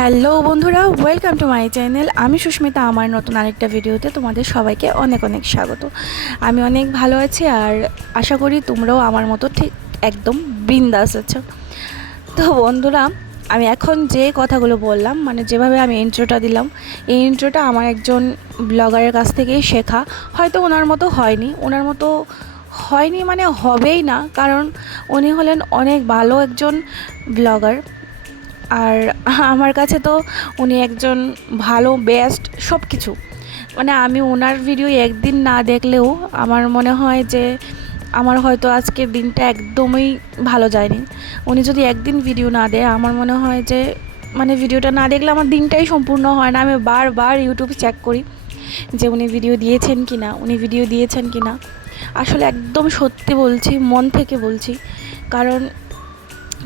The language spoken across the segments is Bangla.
হ্যালো বন্ধুরা, ওয়েলকাম টু মাই চ্যানেল। আমি সুস্মিতা। আমার নতুন আরেকটা ভিডিওতে তোমাদের সবাইকে অনেক অনেক স্বাগত। আমি অনেক ভালো আছি আর আশা করি তোমরাও আমার মতো ঠিক একদম বিন্দাস আছো। তো বন্ধুরা, আমি এখন যে কথাগুলো বললাম, মানে যেভাবে আমি ইন্ট্রোটা দিলাম, এই ইন্ট্রোটা আমার একজন ব্লগারের কাছ থেকেই শেখা। হয়তো ওনার মতো হয়নি মানে হবেই না, কারণ উনি হলেন অনেক ভালো একজন ব্লগার। আর আমার কাছে তো উনি একজন ভালো বেস্ট সব কিছু। মানে আমি ওনার ভিডিও একদিন না দেখলেও আমার মনে হয় যে আমার হয়তো আজকের দিনটা একদমই ভালো যায়নি। উনি যদি একদিন ভিডিও না দেয়, আমার মনে হয় যে মানে ভিডিওটা না দেখলে আমার দিনটাই সম্পূর্ণ হয় না। আমি বারবার ইউটিউবে চেক করি যে উনি ভিডিও দিয়েছেন কি না। আসলে একদম সত্যি বলছি, মন থেকে বলছি। কারণ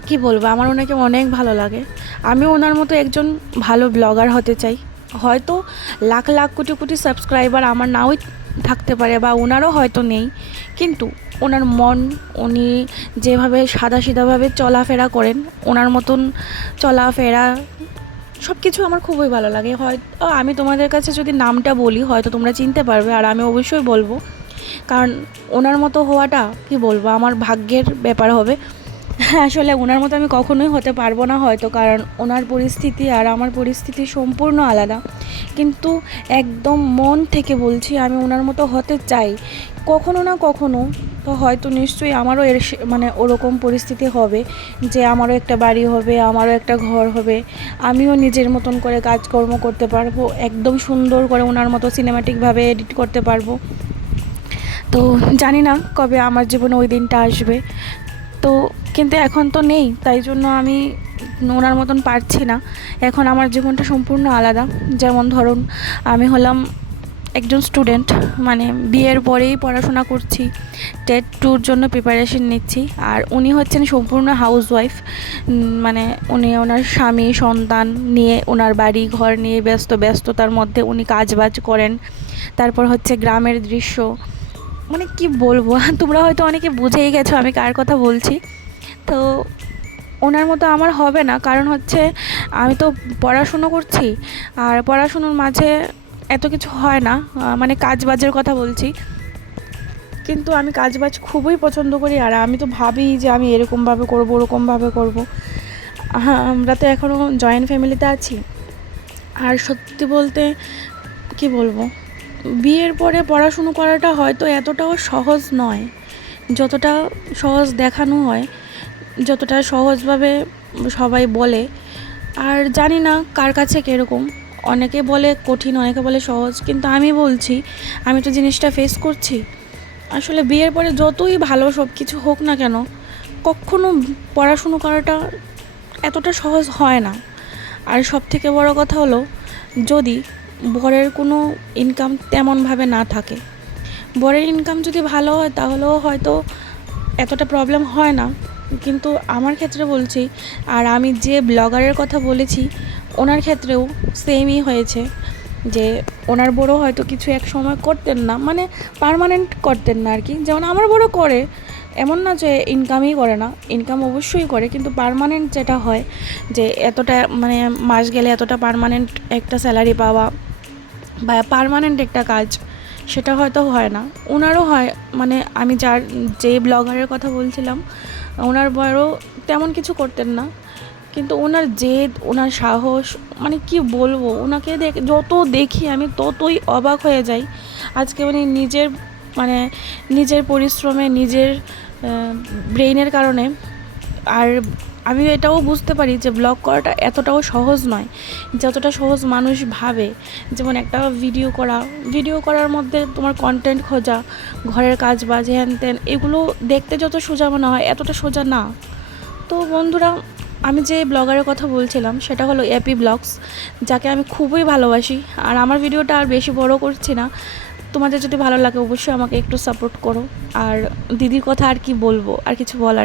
কি বলবো, আমার ওনাকে অনেক ভালো লাগে। আমি ওনার মতো একজন ভালো ব্লগার হতে চাই। হয়তো লাখ লাখ কোটি কোটি সাবস্ক্রাইবার আমার নাও থাকতে পারে, বা ওনারও হয়তো নেই, কিন্তু ওনার মন, উনি যেভাবে সাদাসিধাভাবে চলাফেরা করেন, ওনার মতন চলাফেরা সব কিছু আমার খুবই ভালো লাগে। হয়তো আমি তোমাদের কাছে যদি নামটা বলি হয়তো তোমরা চিনতে পারবে, আর আমি অবশ্যই বলবো, কারণ ওনার মতো হওয়াটা কি বলবো আমার ভাগ্যের ব্যাপার হবে। আসলে ওনার মতো আমি কখনোই হতে পারবো না হয়তো, কারণ ওনার পরিস্থিতি আর আমার পরিস্থিতি সম্পূর্ণ আলাদা। কিন্তু একদম মন থেকে বলছি, আমি ওনার মতো হতে চাই। কখনো না কখনো তো হয়তো নিশ্চয়ই আমারও মানে ওরকম পরিস্থিতি হবে যে আমারও একটা বাড়ি হবে, আমারও একটা ঘর হবে, আমিও নিজের মতন করে কাজকর্ম করতে পারবো, একদম সুন্দর করে ওনার মতো সিনেমাটিকভাবে এডিট করতে পারবো। তো জানি না কবে আমার জীবনে ওই দিনটা আসবে। তো কিন্তু এখন তো নেই, তাই জন্য আমি ওনার মতন পারছি না। এখন আমার জীবনটা সম্পূর্ণ আলাদা। যেমন ধরুন, আমি হলাম একজন স্টুডেন্ট, মানে বিয়ের পরেই পড়াশোনা করছি, টেট 2-র জন্য প্রিপারেশন নিচ্ছি। আর উনি হচ্ছেন সম্পূর্ণ হাউসওয়াইফ, মানে উনি ওনার স্বামী সন্তান নিয়ে, ওনার বাড়ি ঘর নিয়ে ব্যস্ততার মধ্যে উনি কাজবাজ করেন। তারপর হচ্ছে গ্রামের দৃশ্য, মানে কি বলবো তোমরা হয়তো অনেকে বুঝেই গেছো আমি কার কথা বলছি। তো ওনার মতো আমার হবে না, কারণ হচ্ছে আমি তো পড়াশুনো করছি, আর পড়াশুনোর মাঝে এত কিছু হয় না। মানে কাজবাজের কথা বলছি, কিন্তু আমি কাজবাজ খুবই পছন্দ করি। আর আমি তো ভাবি যে আমি এরকমভাবে করবো, ওরকমভাবে করবো। হ্যাঁ, আমরা তো এখনও জয়েন্ট ফ্যামিলিতে আছি। আর সত্যি বলতে কি বলবো, বিয়ের পরে পড়াশুনো করাটা হয়তো এতটাও সহজ নয়, যতটা সহজ দেখানো হয়, যতটা সহজভাবে সবাই বলে। আর জানি না কার কাছে কীরকম, অনেকে বলে কঠিন, অনেকে বলে সহজ, কিন্তু আমি বলছি আমি তো জিনিসটা ফেস করছি। আসলে বিয়ের পরে যতই ভালো সব কিছু হোক না কেন, কখনো পড়াশুনো করাটা এতটা সহজ হয় না। আর সবথেকে বড় কথা হলো, যদি বরের কোনো ইনকাম তেমনভাবে না থাকে, বরের ইনকাম যদি ভালো হয় তাহলেও হয়তো এতটা প্রবলেম হয় না। কিন্তু আমার ক্ষেত্রে বলছি, আর আমি যে ব্লগারের কথা বলেছি ওনার ক্ষেত্রেও সেমই হয়েছে, যে ওনার বড় হয়তো কিছু এক সময় করতেন না, মানে পার্মানেন্ট করতেন না আর কি। যেমন আমার বড় করে, এমন না যে ইনকামই করে না, ইনকাম অবশ্যই করে, কিন্তু পার্মানেন্ট যেটা হয় যে এতটা মানে মাস গেলে এতটা পার্মানেন্ট একটা স্যালারি পাওয়া বা পার্মানেন্ট একটা কাজ, সেটা হয়তো হয় না। ওনারও হয়, মানে আমি যে ব্লগারের কথা বলছিলাম, ওনার বড় তেমন কিছু করতেন না, কিন্তু ওনার জেদ, ওনার সাহস, মানে কি বলবো, ওনাকে যত দেখি আমি ততই অবাক হয়ে যাই। আজকে উনি নিজের পরিশ্রমে, নিজের ব্রেইনের কারণে, আর আমি এটাও বুঝতে পারি যে ব্লগ করাটা এতটাও সহজ নয় যতটা সহজ মানুষ ভাবে। যেমন একটা ভিডিও করার মধ্যে তোমার কন্টেন্ট খোঁজা, ঘরের কাজ বাজ হ্যান ত্যান, এগুলো দেখতে যত সোজা মনে হয় এতটা সোজা না। তো বন্ধুরা, আমি যে ব্লগারের কথা বলছিলাম সেটা হলো এপি ব্লগস, যাকে আমি খুবই ভালোবাসি। আর আমার ভিডিওটা আর বেশি বড় করছি না, তোমাদের যদি ভালো লাগে অবশ্যই আমাকে একটু সাপোর্ট করো। আর দিদির কথা আর কি বলবো, আর কিছু বলার